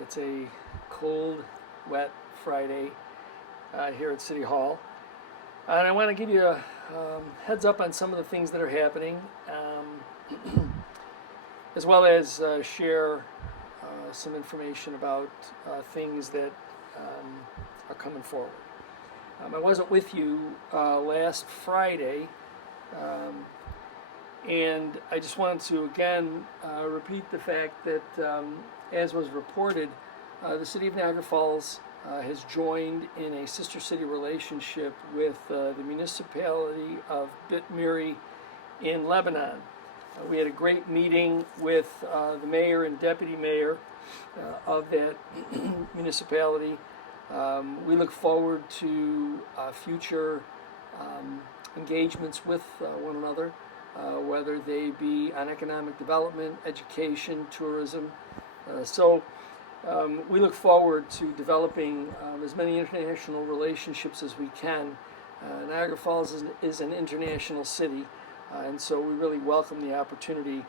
It's a cold, wet Friday here at City Hall. And I want to give you a heads up on some of the things that are happening, as well as share some information about things that are coming forward. I wasn't with you last Friday, and I just wanted to again repeat the fact that, as was reported, the City of Niagara Falls has joined in a sister city relationship with the municipality of Beit Miri in Lebanon. We had a great meeting with the mayor and deputy mayor of that municipality. We look forward to future engagements with one another, whether they be on economic development, education, tourism. We look forward to developing as many international relationships as we can. Niagara Falls is an international city, and so we really welcome the opportunity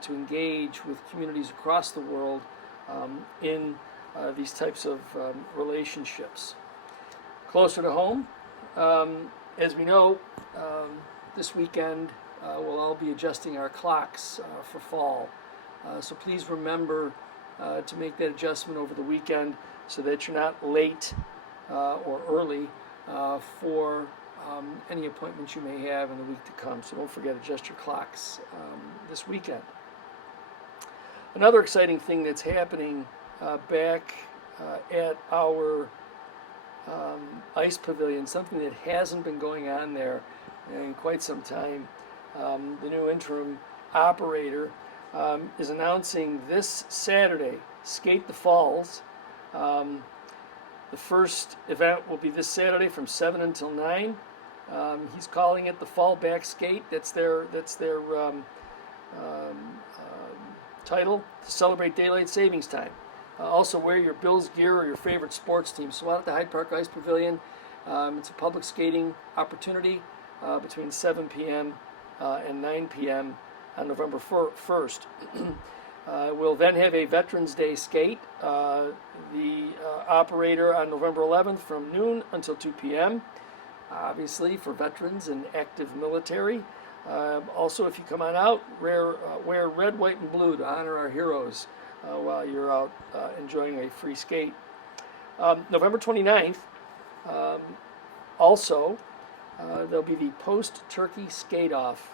to engage with communities across the world in these types of relationships. Closer to home, as we know, this weekend we'll all be adjusting our clocks for fall. So please remember to make that adjustment over the weekend so that you're not late or early for any appointments you may have in the week to come. So don't forget, adjust your clocks this weekend. Another exciting thing that's happening back at our ice pavilion, something that hasn't been going on there in quite some time. The new interim operator is announcing this Saturday, Skate the Falls. The first event will be this Saturday from 7 until 9. He's calling it the Fall Back Skate. That's their title, to celebrate daylight savings time. Also wear your Bills gear or your favorite sports team. So out at the Hyde Park Ice Pavilion, it's a public skating opportunity between 7 p.m. And 9 p.m. on November 1st. We'll then have a Veterans Day skate, the operator on November 11th from noon until 2 p.m., obviously for veterans and active military. Also, if you come on out, wear red, white, and blue to honor our heroes while you're out enjoying a free skate. November 29th, also, there'll be the post-turkey skate-off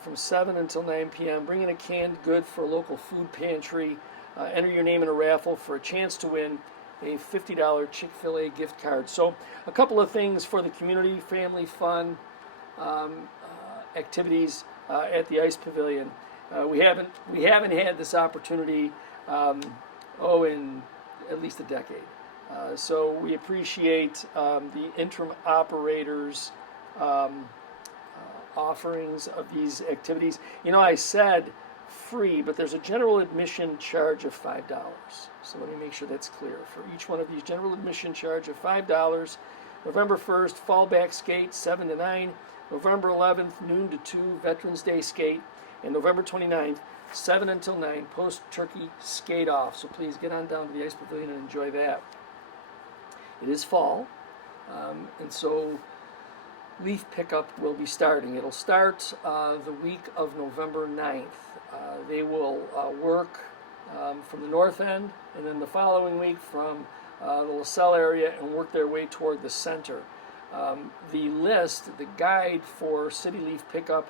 from 7 until 9 p.m. Bring in a canned good for a local food pantry. Enter your name in a raffle for a chance to win a $50 Chick-fil-A gift card. So a couple of things for the community, family fun, activities at the Ice Pavilion. We haven't had this opportunity in at least a decade. So we appreciate the interim operators' offerings of these activities. You know, I said free, but there's a general admission charge of $5. So let me make sure that's clear. For each one of these, general admission charge of $5. November 1st, fallback skate, 7 to 9. November 11th, noon to 2, Veterans Day skate. And November 29th, 7 until 9, post-turkey skate off. So please get on down to the Ice Pavilion and enjoy that. It is fall, and so leaf pickup will be starting. It'll start the week of November 9th. They will work from the north end, and then the following week from the LaSalle area, and work their way toward the center. The list, the guide for city leaf pickup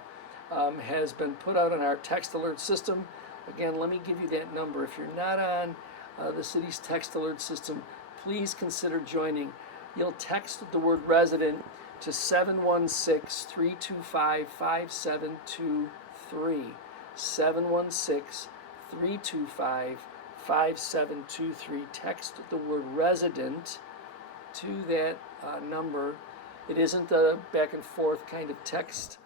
has been put out on our text alert system. Again, let me give you that number. If you're not on the city's text alert system, please consider joining. You'll text the word resident to 716-325-5723. 716-325-5723. Text the word resident to that number. It isn't a back and forth kind of text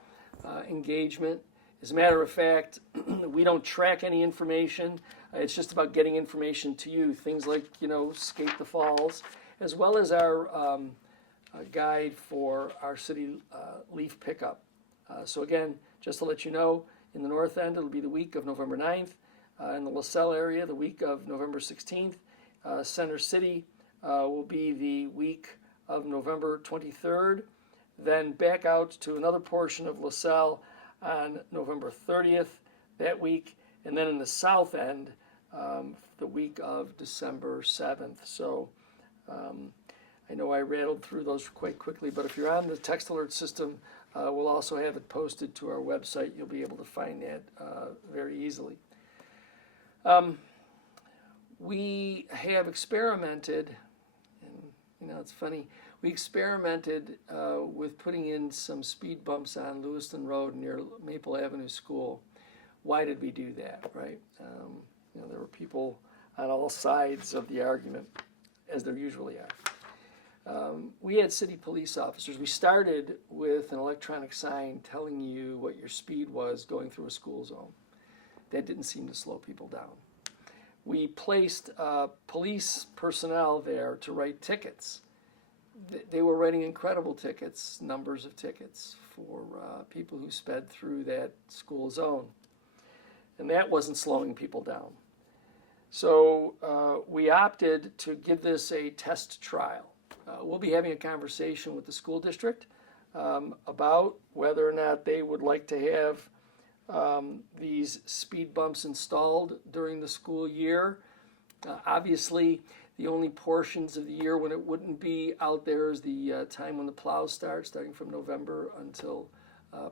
engagement. As a matter of fact, we don't track any information. It's just about getting information to you. Things like, Skate the Falls, as well as our guide for our city leaf pickup. So again, just to let you know, in the north end, it'll be the week of November 9th. in the LaSalle area the week of November 16th. Center City will be the week of November 23rd. Then back out to another portion of LaSalle on November 30th that week. And then in the south end, the week of December 7th. So I know I rattled through those quite quickly, but if you're on the text alert system, we'll also have it posted to our website. You'll be able to find that very easily. We have experimented, and it's funny, we experimented with putting in some speed bumps on Lewiston Road near Maple Avenue School. Why did we do that, right? There were people on all sides of the argument, as there usually are. We had city police officers. We started with an electronic sign telling you what your speed was going through a school zone. That didn't seem to slow people down. We placed police personnel there to write tickets. They were writing incredible tickets, numbers of tickets for people who sped through that school zone. And that wasn't slowing people down. So we opted to give this a test trial. We'll be having a conversation with the school district about whether or not they would like to have these speed bumps installed during the school year. Obviously, the only portions of the year when it wouldn't be out there is the time when the plows start, starting from November until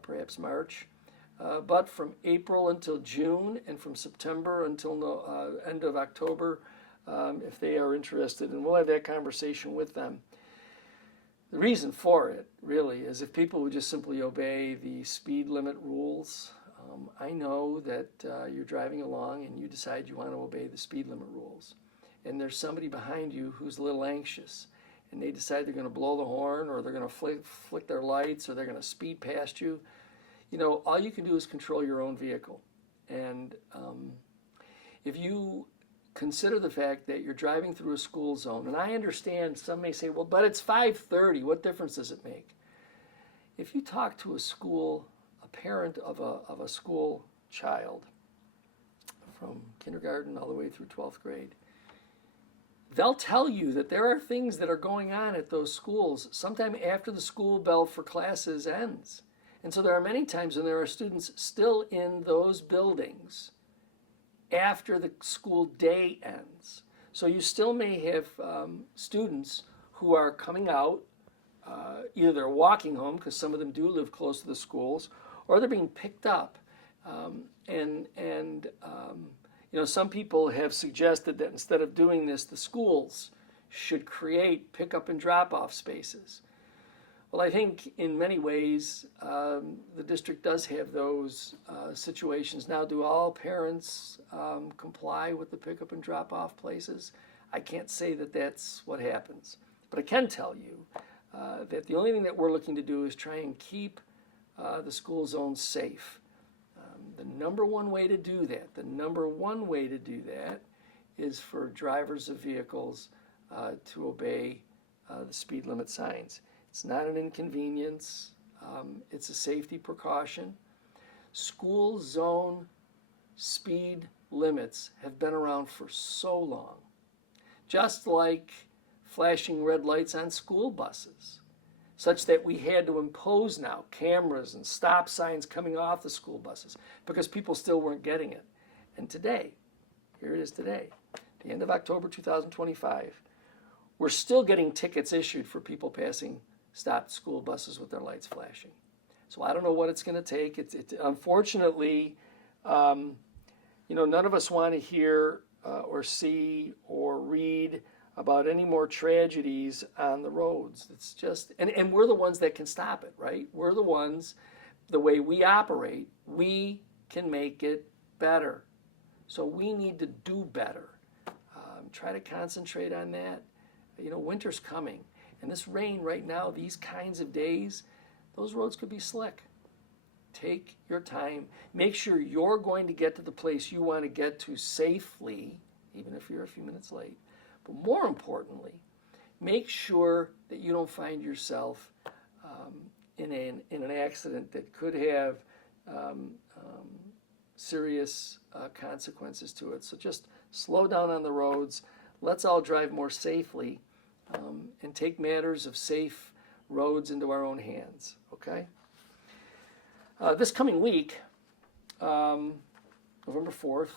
perhaps March. But from April until June and from September until end of October, if they are interested, and we'll have that conversation with them. The reason for it, really, is if people would just simply obey the speed limit rules. I know that you're driving along and you decide you want to obey the speed limit rules. And there's somebody behind you who's a little anxious, and they decide they're going to blow the horn, or they're going to flick their lights, or they're going to speed past you. All you can do is control your own vehicle. And if you consider the fact that you're driving through a school zone, and I understand some may say, well, but it's 5:30, what difference does it make? If you talk to a parent of a school child from kindergarten all the way through 12th grade, they'll tell you that there are things that are going on at those schools sometime after the school bell for classes ends. And so there are many times when there are students still in those buildings after the school day ends. So you still may have students who are coming out, either they're walking home, because some of them do live close to the schools, or they're being picked up. Some people have suggested that instead of doing this, the schools should create pick-up and drop-off spaces. Well, I think in many ways the district does have those situations now. Do all parents comply with the pick-up and drop-off places? I can't say that that's what happens. But I can tell you that the only thing that we're looking to do is try and keep the school zone safe. The number one way to do that is for drivers of vehicles to obey the speed limit signs. It's not an inconvenience. It's a safety precaution. School zone speed limits have been around for so long, just like flashing red lights on school buses, such that we had to impose now cameras and stop signs coming off the school buses because people still weren't getting it. And today, here it is today, the end of October 2025, we're still getting tickets issued for people passing stopped school buses with their lights flashing. So I don't know what it's going to take. Unfortunately, none of us want to hear or see or read about any more tragedies on the roads. It's just, and we're the ones that can stop it, right? We're the ones, the way we operate, we can make it better. So we need to do better. Try to concentrate on that. Winter's coming. And this rain right now, these kinds of days, those roads could be slick. Take your time. Make sure you're going to get to the place you want to get to safely, even if you're a few minutes late. But more importantly, make sure that you don't find yourself in an accident that could have serious consequences to it. So just slow down on the roads. Let's all drive more safely and take matters of safe roads into our own hands, okay? This coming week, November 4th,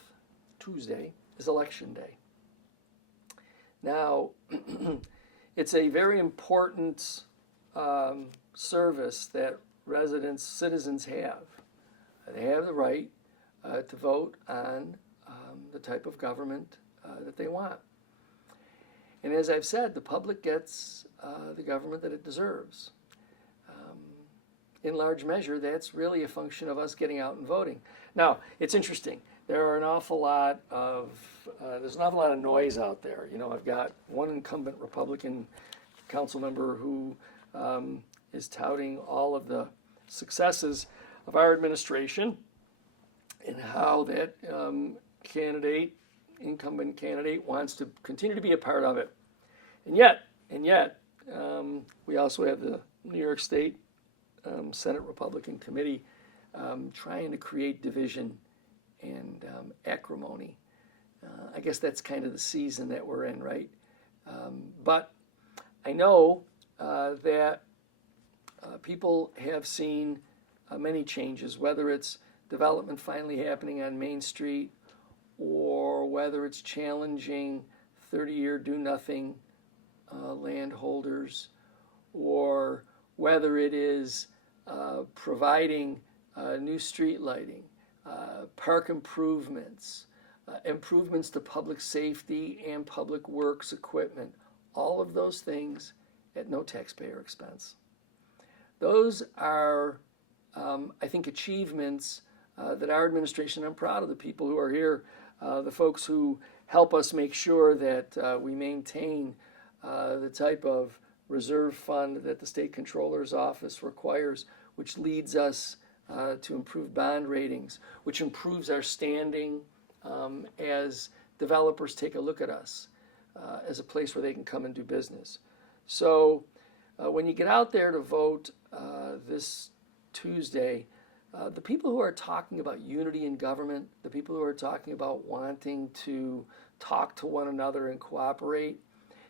Tuesday, is Election Day. Now, it's a very important service that residents, citizens have. They have the right to vote on the type of government that they want. And as I've said, the public gets the government that it deserves. In large measure, that's really a function of us getting out and voting. Now, it's interesting. There's an awful lot of noise out there. You know, I've got one incumbent Republican council member who is touting all of the successes of our administration and how that incumbent candidate wants to continue to be a part of it. And yet, we also have the New York State Senate Republican Committee trying to create division and acrimony. I guess that's kind of the season that we're in, right? But I know that people have seen many changes, whether it's development finally happening on Main Street or whether it's challenging 30-year do-nothing landholders, or whether it is providing new street lighting, park improvements, improvements to public safety and public works equipment, all of those things at no taxpayer expense. Those are, I think, achievements that our administration, I'm proud of the people who are here, the folks who help us make sure that we maintain the type of reserve fund that the state controller's office requires, which leads us to improve bond ratings, which improves our standing as developers take a look at us as a place where they can come and do business. So when you get out there to vote this Tuesday, the people who are talking about unity in government, the people who are talking about wanting to talk to one another and cooperate,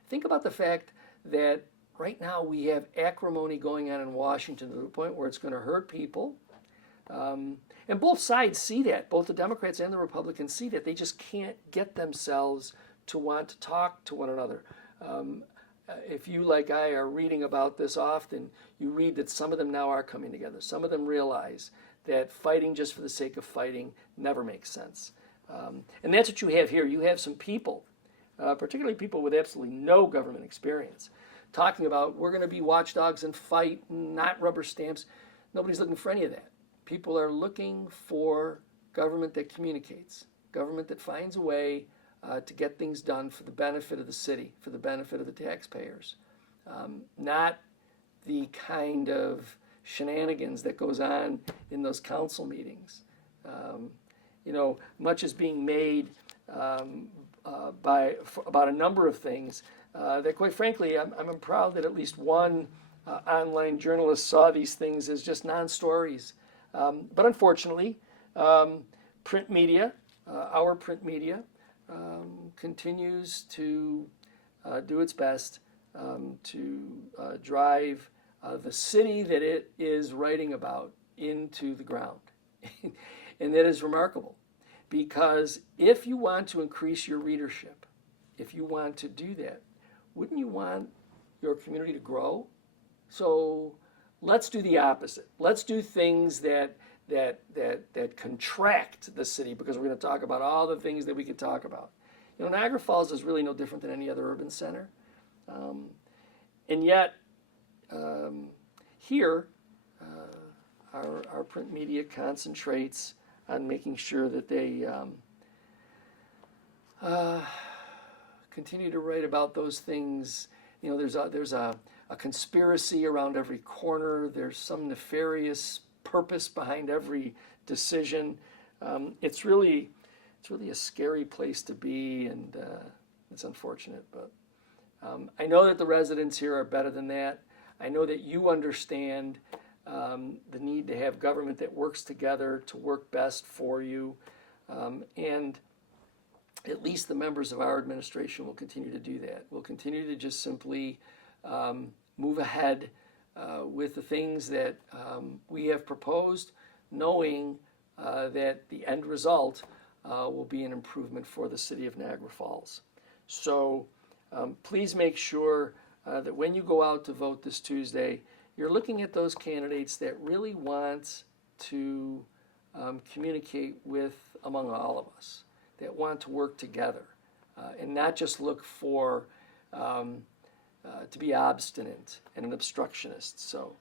think about the fact that right now we have acrimony going on in Washington to the point where it's going to hurt people. And both sides see that. Both the Democrats and the Republicans see that. They just can't get themselves to want to talk to one another. If you, like I, are reading about this often, you read that some of them now are coming together. Some of them realize that fighting just for the sake of fighting never makes sense. And that's what you have here. You have some people, particularly people with absolutely no government experience, talking about we're going to be watchdogs and fight, not rubber stamps. Nobody's looking for any of that. People are looking for government that communicates, government that finds a way to get things done for the benefit of the city, for the benefit of the taxpayers. Not the kind of shenanigans that goes on in those council meetings. Much is being made about a number of things that, quite frankly, I'm proud that at least one online journalist saw these things as just non-stories. But unfortunately, print media, our print media, continues to do its best to drive the city that it is writing about into the ground. And that is remarkable, because if you want to increase your readership, if you want to do that, wouldn't you want your community to grow? So let's do the opposite. Let's do things that contract the city, because we're going to talk about all the things that we could talk about. Niagara Falls is really no different than any other urban center. And yet, here, our print media concentrates on making sure that they continue to write about those things. There's a conspiracy around every corner. There's some nefarious purpose behind every decision. It's really a scary place to be, and it's unfortunate. But I know that the residents here are better than that. I know that you understand the need to have government that works together to work best for you. And at least the members of our administration will continue to do that. We'll continue to just simply move ahead with the things that we have proposed, knowing that the end result will be an improvement for the city of Niagara Falls. So please make sure that when you go out to vote this Tuesday, you're looking at those candidates that really want to communicate with among all of us, that want to work together, and not just look for to be obstinate and an obstructionist. So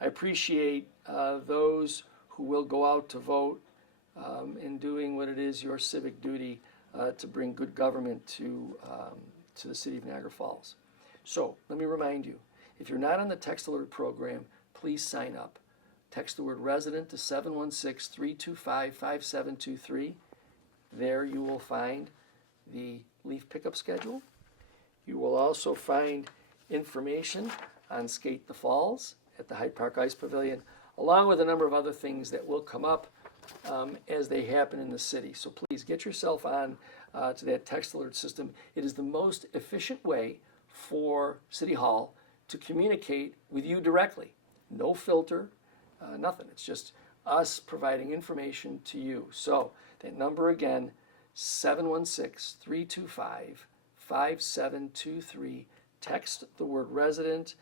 I appreciate those who will go out to vote in doing what it is your civic duty to bring good government to the city of Niagara Falls. So let me remind you, if you're not on the text alert program, please sign up. Text the word resident to 716-325-5723. There you will find the leaf pickup schedule. You will also find information on Skate the Falls at the Hyde Park Ice Pavilion, along with a number of other things that will come up as they happen in the city. So please get yourself on to that text alert system. It is the most efficient way for City Hall to communicate with you directly. No filter, nothing. It's just us providing information to you. So that number again, 716-325-5723. Text the word resident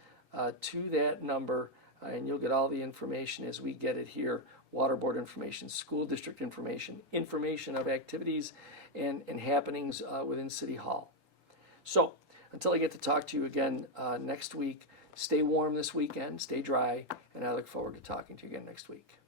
to that number, and you'll get all the information as we get it here. Water board information, school district information, information of activities and happenings within City Hall. So until I get to talk to you again next week, stay warm this weekend, stay dry, and I look forward to talking to you again next week.